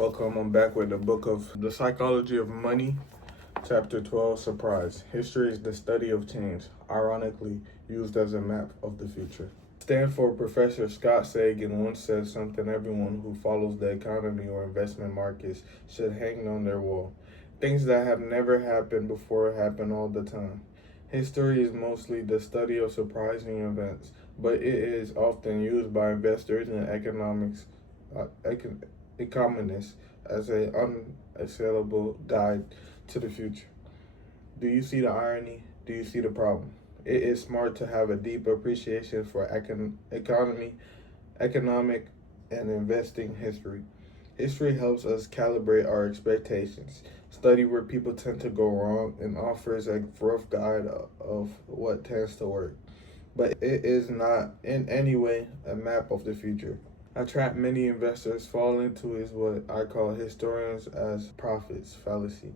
Welcome. I'm back with the book of The Psychology of Money, Chapter 12, Surprise. History is the study of change, ironically used as a map of the future. Stanford professor Scott Sagan once said something everyone who follows the economy or investment markets should hang on their wall. Things that have never happened before happen all the time. History is mostly the study of surprising events, but it is often used by investors and economists as an unassailable guide to the future. Do you see the irony? Do you see the problem? It is smart to have a deep appreciation for economy, economic, and investing history. History helps us calibrate our expectations, study where people tend to go wrong, and offers a rough guide of what tends to work. But it is not in any way a map of the future. A trap many investors fall into is what I call historians as prophets fallacy,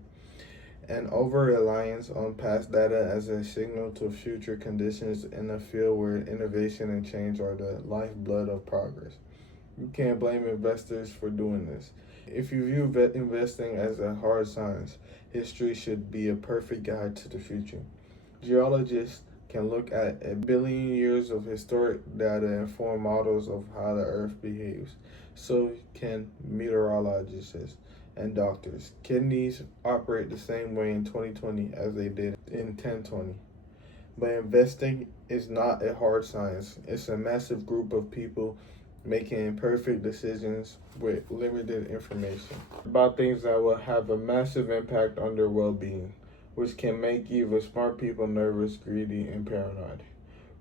an over-reliance on past data as a signal to future conditions in a field where innovation and change are the lifeblood of progress. You can't blame investors for doing this. If you view investing as a hard science, history should be a perfect guide to the future. Geologists can look at a billion years of historic data and form models of how the earth behaves. So can meteorologists and doctors. Kidneys operate the same way in 2020 as they did in 1020. But investing is not a hard science. It's a massive group of people making imperfect decisions with limited information about things that will have a massive impact on their well-being, which can make even smart people nervous, greedy, and paranoid.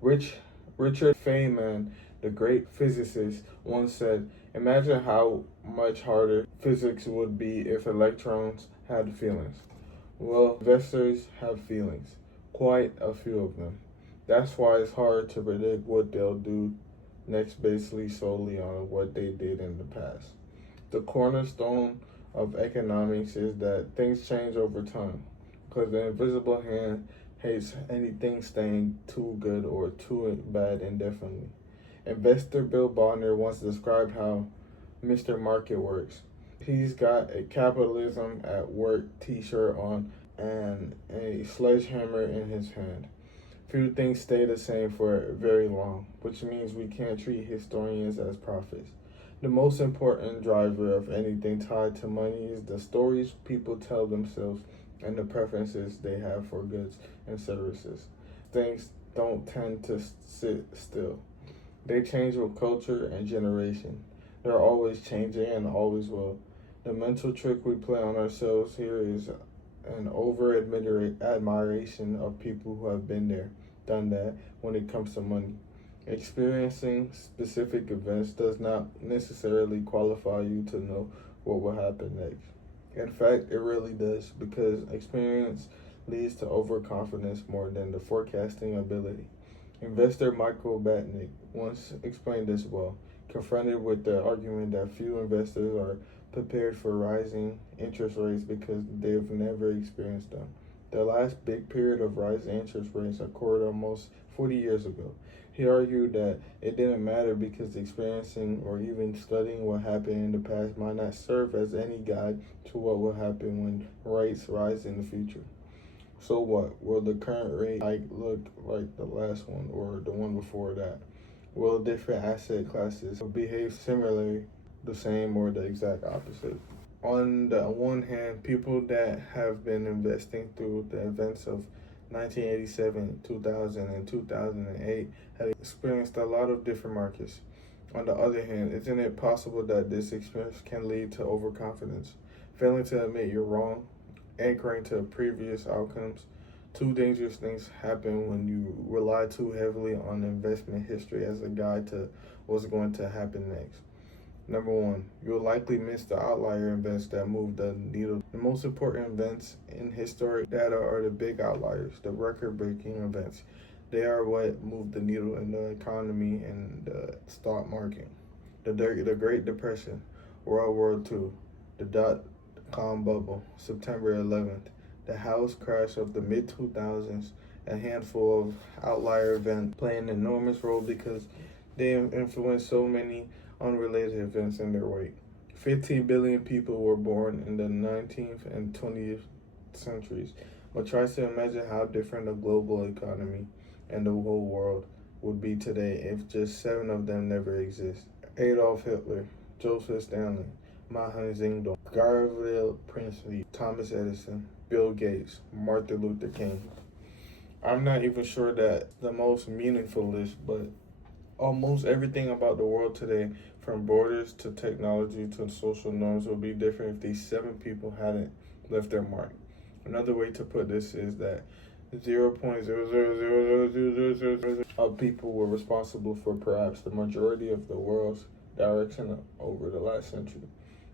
Richard Feynman, the great physicist, once said, "Imagine how much harder physics would be if electrons had feelings." Well, investors have feelings, quite a few of them. That's why it's hard to predict what they'll do next basically solely on what they did in the past. The cornerstone of economics is that things change over time, because the invisible hand hates anything staying too good or too bad indefinitely. Investor Bill Bonner once described how Mr. Market works. He's got a capitalism at work t-shirt on and a sledgehammer in his hand. Few things stay the same for very long, which means we can't treat historians as prophets. The most important driver of anything tied to money is the stories people tell themselves and the preferences they have for goods and services. Things don't tend to sit still. They change with culture and generation. They're always changing and always will. The mental trick we play on ourselves here is an over admiration of people who have been there, done that when it comes to money. Experiencing specific events does not necessarily qualify you to know what will happen next. In fact, it really does, because experience leads to overconfidence more than the forecasting ability. Investor Michael Batnick once explained this well, confronted with the argument that few investors are prepared for rising interest rates because they've never experienced them. The last big period of rising interest rates occurred almost 40 years ago. He argued that it didn't matter because experiencing or even studying what happened in the past might not serve as any guide to what will happen when rates rise in the future. So what? Will the current rate hike look like the last one or the one before that? Will different asset classes behave similarly, the same, or the exact opposite? On the one hand, people that have been investing through the events of 1987, 2000, and 2008 have experienced a lot of different markets. On the other hand, isn't it possible that this experience can lead to overconfidence, failing to admit you're wrong, anchoring to previous outcomes? Two dangerous things happen when you rely too heavily on investment history as a guide to what's going to happen next. Number one, you'll likely miss the outlier events that move the needle. The most important events in historic data are the big outliers, the record-breaking events. They are what move the needle in the economy and the stock market. The Great Depression, World War II, the dot-com bubble, September 11th, the house crash of the mid-2000s, a handful of outlier events play an enormous role because they influence so many unrelated events in their wake. 15 billion people were born in the 19th and 20th centuries, but try to imagine how different the global economy and the whole world would be today if just 7 of them never exist. Adolf Hitler, Joseph Stalin, Mao Zedong, Gavril Principe, Thomas Edison, Bill Gates, Martin Luther King. I'm not even sure that the most meaningful list, but almost everything about the world today, from borders to technology to social norms, would be different if these 7 people hadn't left their mark. Another way to put this is that 0.0000000 of people were responsible for perhaps the majority of the world's direction over the last century.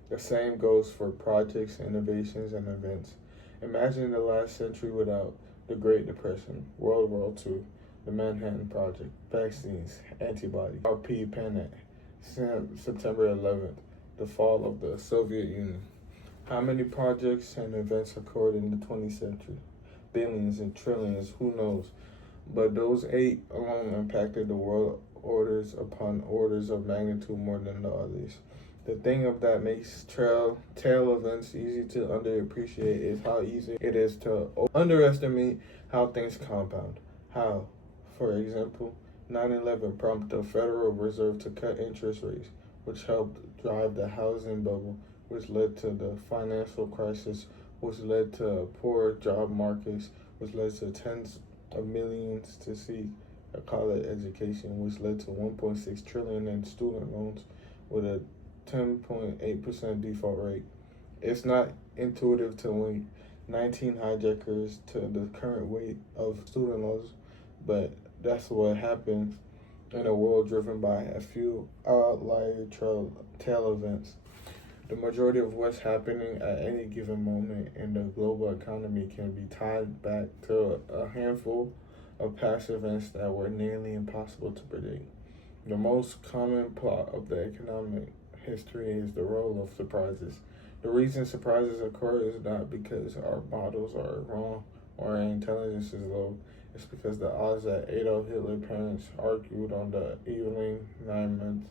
The same goes for projects, innovations, and events. Imagine the last century without the Great Depression, World War II, the Manhattan Project, vaccines, antibodies, RP Panic, September 11th, the fall of the Soviet Union. How many projects and events occurred in the 20th century? Billions and trillions, who knows? But those 8 alone impacted the world orders upon orders of magnitude more than the others. The thing of that makes tail events easy to underappreciate is how easy it is to underestimate how things compound. How, for example, 9/11 prompted the Federal Reserve to cut interest rates, which helped drive the housing bubble, which led to the financial crisis, which led to poor job markets, which led to tens of millions to seek a college education, which led to 1.6 trillion in student loans with a 10.8% default rate. It's not intuitive to link 19 hijackers to the current weight of student loans, but that's what happens in a world driven by a few outlier tail events. The majority of what's happening at any given moment in the global economy can be tied back to a handful of past events that were nearly impossible to predict. The most common plot of the economic history is the role of surprises. The reason surprises occur is not because our models are wrong or our intelligence is low. It's because the odds that Adolf Hitler's parents argued on the evening 9 months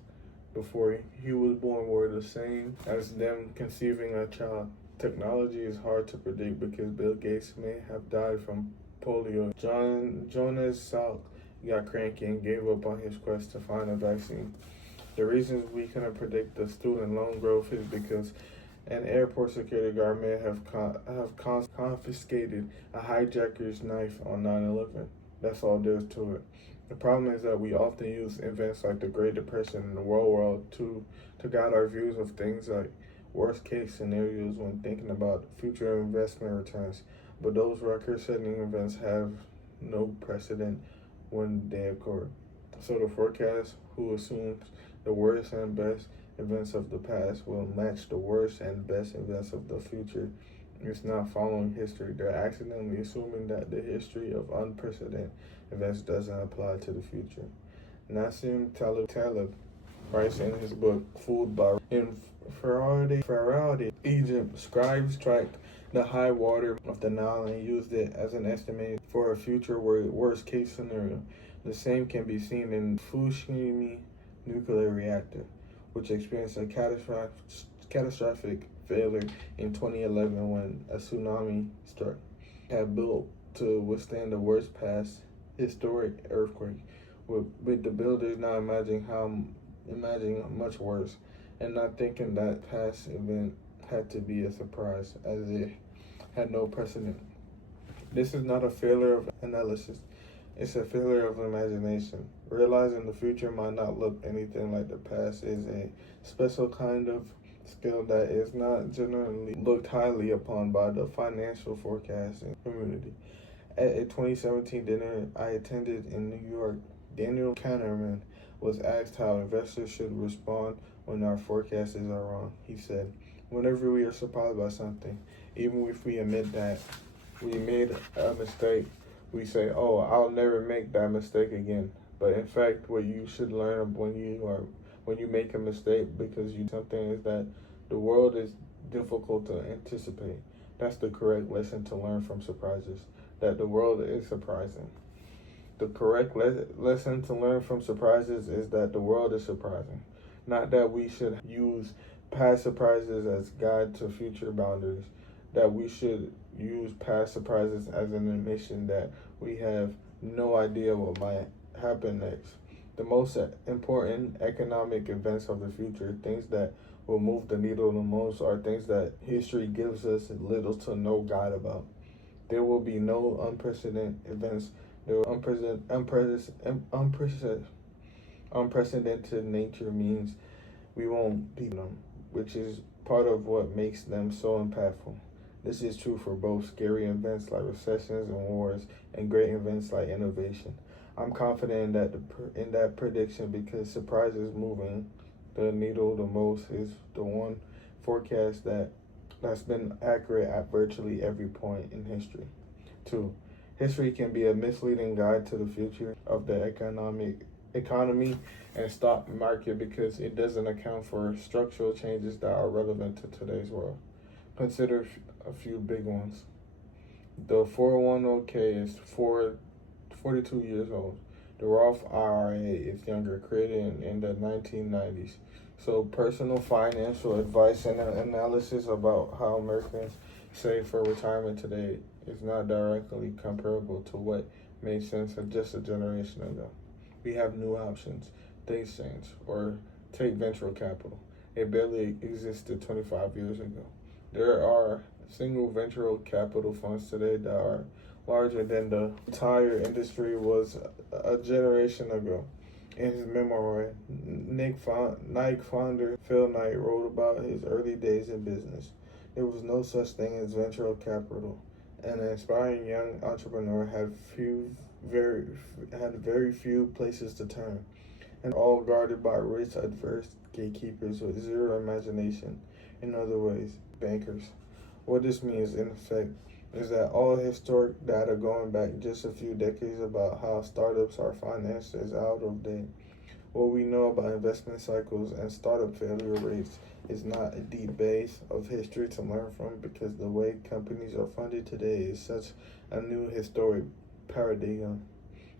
before he was born were the same as them conceiving a child. Technology is hard to predict because Bill Gates may have died from polio. Jonas Salk got cranky and gave up on his quest to find a vaccine. The reasons we couldn't predict the student loan growth is because an airport security guard may have confiscated a hijacker's knife on 9/11. That's all there is to it. The problem is that we often use events like the Great Depression and the World War II to guide our views of things like worst case scenarios when thinking about future investment returns. But those record-setting events have no precedent when they occur. So the forecast, who assumes the worst and best events of the past will match the worst and best events of the future, is not following history. They're accidentally assuming that the history of unprecedented events doesn't apply to the future. Nassim Taleb writes in his book Fooled by in Pharaoh, Egypt, scribes tracked the high water of the Nile and used it as an estimate for a future worst case scenario. The same can be seen in Fukushima nuclear reactor, which experienced a catastrophic failure in 2011 when a tsunami struck. It had built to withstand the worst past historic earthquake, with the builders now imagining much worse, and not thinking that past event had to be a surprise, as it had no precedent. This is not a failure of analysis, it's a failure of imagination. Realizing the future might not look anything like the past is a special kind of skill that is not generally looked highly upon by the financial forecasting community. At a 2017 dinner I attended in New York, Daniel Kahneman was asked how investors should respond when our forecasts are wrong. He said, "Whenever we are surprised by something, even if we admit that we made a mistake, we say, 'Oh, I'll never make that mistake again.' But in fact, what you should learn when you make a mistake because you do something is that the world is difficult to anticipate. That's the correct lesson to learn from surprises, that the world is surprising. The correct lesson to learn from surprises is that the world is surprising. Not that we should use past surprises as guide to future boundaries, that we should use past surprises as an admission that we have no idea what might happen next. The most important economic events of the future, things that will move the needle the most, are things that history gives us little to no guide about. There will be no unprecedented events. There will unprecedented nature means we won't be them, which is part of what makes them so impactful. This is true for both scary events like recessions and wars and great events like innovation. I'm confident in that prediction because surprises moving the needle the most is the one forecast that's been accurate at virtually every point in history. Two, history can be a misleading guide to the future of the economy and stock market because it doesn't account for structural changes that are relevant to today's world. Consider a few big ones. The 401k is 42 years old. The Roth IRA is younger, created in the 1990s. So personal financial advice and analysis about how Americans save for retirement today is not directly comparable to what made sense just a generation ago. We have new options, things change, or take venture capital. It barely existed 25 years ago. There are single venture capital funds today that are larger than the entire industry was a generation ago. In his memoir, Nike founder Phil Knight wrote about his early days in business. There was no such thing as venture capital. An inspiring young entrepreneur had very few places to turn, and all guarded by rich, adverse gatekeepers with zero imagination. In other ways, bankers. What this means, in effect, is that all historic data going back just a few decades about how startups are financed is out of date. What we know about investment cycles and startup failure rates is not a deep base of history to learn from because the way companies are funded today is such a new historic paradigm.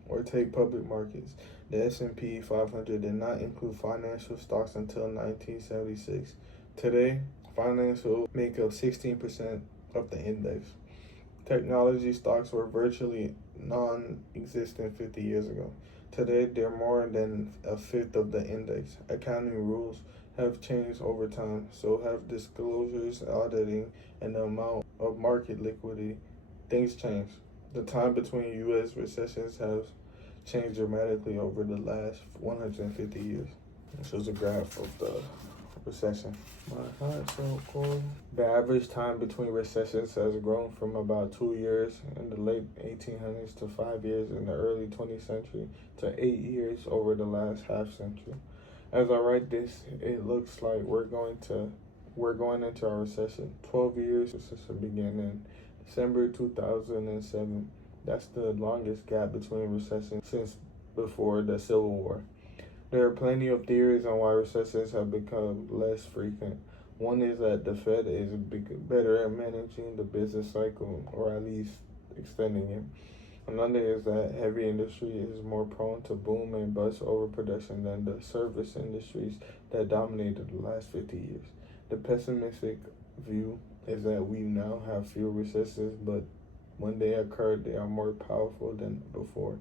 Or take public markets. The S&P 500 did not include financial stocks until 1976. Today, financials make up 16% of the index. Technology stocks were virtually non-existent 50 years ago. Today, they're more than a fifth of the index. Accounting rules have changed over time, so have disclosures, auditing, and the amount of market liquidity. Things change. The time between U.S. recessions has changed dramatically over the last 150 years. This was a graph of the recession. My heart's so cold. The average time between recessions has grown from about 2 years in the late 1800s to 5 years in the early 20th century to 8 years over the last half century. As I write this, it looks like we're going into a recession. 12 years recession began in December 2007. That's the longest gap between recessions since before the Civil War. There are plenty of theories on why recessions have become less frequent. One is that the Fed is better at managing the business cycle, or at least extending it. Another is that heavy industry is more prone to boom and bust overproduction than the service industries that dominated the last 50 years. The pessimistic view is that we now have fewer recessions, but when they occur, they are more powerful than before.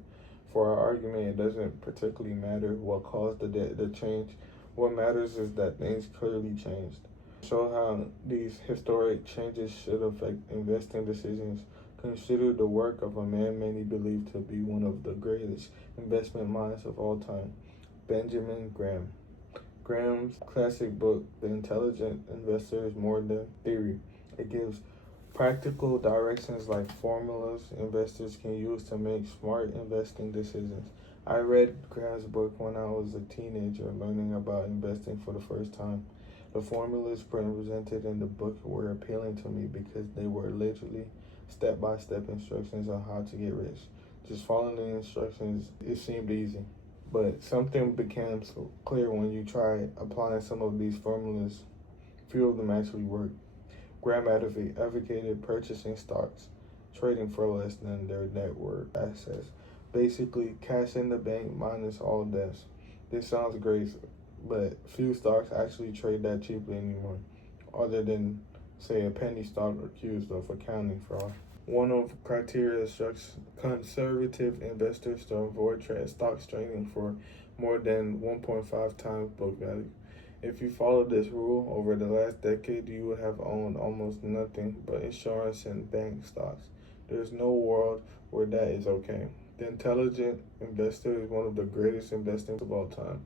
For our argument, it doesn't particularly matter what caused the change. What matters is that things clearly changed. To show how these historic changes should affect investing decisions, consider the work of a man many believe to be one of the greatest investment minds of all time, Benjamin Graham. Graham's classic book, The Intelligent Investor, is more than theory. It gives practical directions like formulas investors can use to make smart investing decisions. I read Graham's book when I was a teenager learning about investing for the first time. The formulas presented in the book were appealing to me because they were literally step-by-step instructions on how to get rich. Just following the instructions, it seemed easy. But something became so clear when you try applying some of these formulas. Few of them actually work. Graham advocated purchasing stocks, trading for less than their net worth assets. Basically, cash in the bank minus all debts. This sounds great, but few stocks actually trade that cheaply anymore, other than, say, a penny stock accused of accounting fraud. One of criteria instructs conservative investors to avoid stocks trading for more than 1.5 times book value. If you follow this rule over the last decade, you would have owned almost nothing but insurance and bank stocks. There's no world where that is okay. The intelligent investor is one of the greatest investors of all time.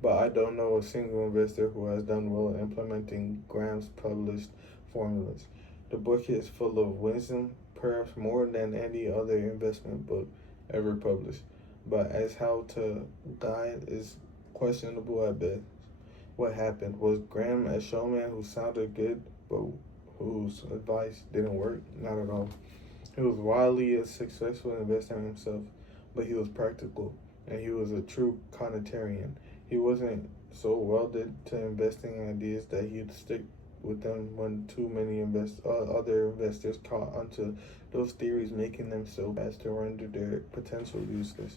But I don't know a single investor who has done well implementing Graham's published formulas. The book is full of wisdom, perhaps more than any other investment book ever published. But as how to guide is questionable at best. What happened? Was Graham a showman who sounded good but whose advice didn't work? Not at all. He was wildly a successful investor himself, but he was practical and he was a true contrarian. He wasn't so welded to investing ideas that he'd stick with them when too many other investors caught onto those theories, making them so as to render their potential useless.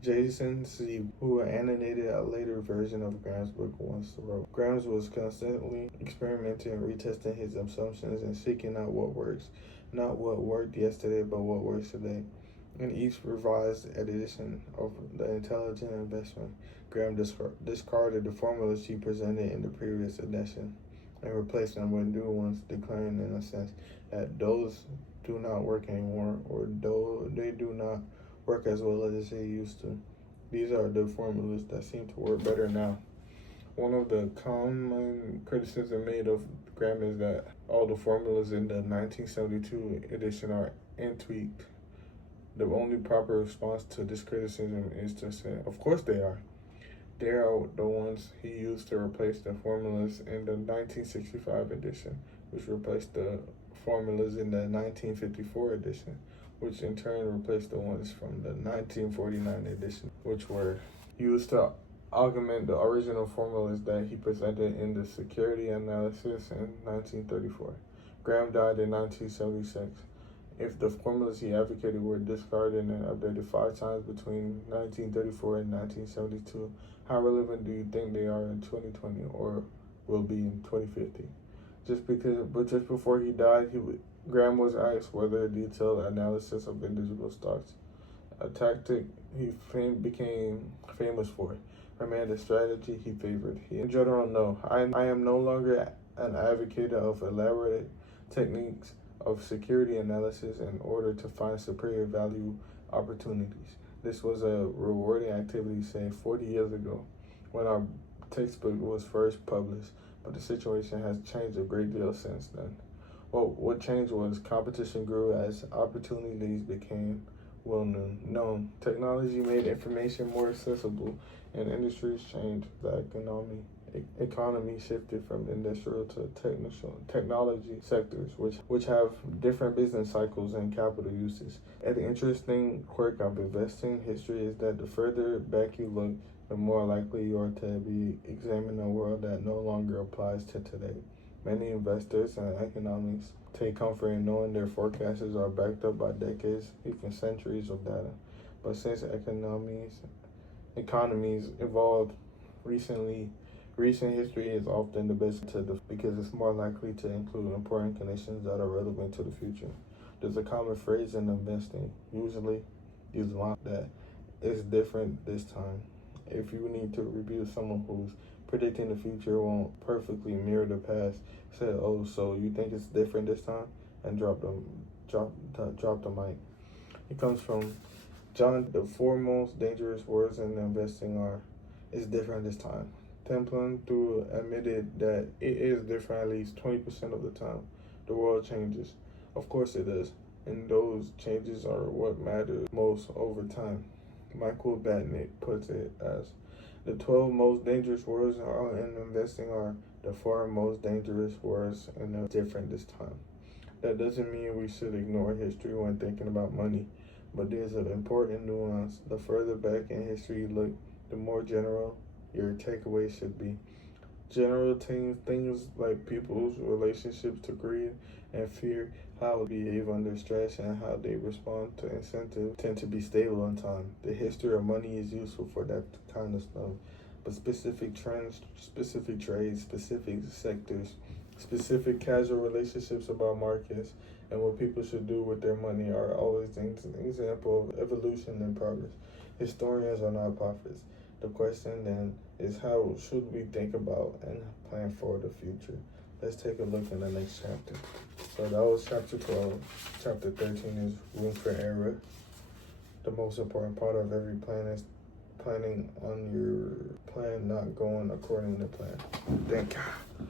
Jason C., who animated a later version of Graham's book, once wrote, Graham was constantly experimenting and retesting his assumptions and seeking out what works. Not what worked yesterday, but what works today. In each revised edition of The Intelligent Investment, Graham discarded the formulas he presented in the previous edition and replaced them with new ones, declaring in a sense that those do not work anymore, or though they do not work as well as they used to. These are the formulas that seem to work better now. One of the common criticisms made of Graham is that all the formulas in the 1972 edition are tweaked. The only proper response to this criticism is to say, of course they are. They are the ones he used to replace the formulas in the 1965 edition, which replaced the formulas in the 1954 edition, which in turn replaced the ones from the 1949 edition, which were used to augment the original formulas that he presented in the security analysis in 1934. Graham died in 1976. If the formulas he advocated were discarded and updated 5 times between 1934 and 1972, how relevant do you think they are in 2020 or will be in 2050? Just before he died, Graham was asked whether a detailed analysis of individual stocks, a tactic he became famous for, remained a strategy he favored. In general, no. I am no longer an advocate of elaborate techniques of security analysis in order to find superior value opportunities. This was a rewarding activity, say, 40 years ago when our textbook was first published, but the situation has changed a great deal since then. Well, what changed was competition grew as opportunities became well known. Technology made information more accessible and industries changed. The economy shifted from industrial to technology sectors, which have different business cycles and capital uses. An interesting quirk of investing history is that the further back you look, the more likely you are to be examining a world that no longer applies to today. Many investors and economists take comfort in knowing their forecasts are backed up by decades, even centuries of data. But since economies evolved recently, recent history is often the best because it's more likely to include important conditions that are relevant to the future. There's a common phrase in investing, usually used a lot, that it's different this time. If you need to review someone who's predicting the future won't perfectly mirror the past, say, oh, so you think it's different this time? And drop the mic. It comes from John. The four most dangerous words in investing are, it's different this time. Templin through admitted that it is different at least 20% of the time. The world changes. Of course it does. And those changes are what matters most over time. Michael Batnick puts it as, the 12 most dangerous words in investing are the 4 most dangerous words in different this time. That doesn't mean we should ignore history when thinking about money, but there's an important nuance. The further back in history you look, the more general your takeaway should be. General things like people's relationships to greed and fear, how they behave under stress, and how they respond to incentives tend to be stable in time. The history of money is useful for that kind of stuff, but specific trends, specific trades, specific sectors, specific casual relationships about markets and what people should do with their money are always an example of evolution and progress. Historians are not prophets. The question then is, how should we think about and plan for the future? Let's take a look in the next chapter. So that was chapter 12. Chapter 13 is room for error. The most important part of every plan is planning on your plan not going according to plan. Thank God.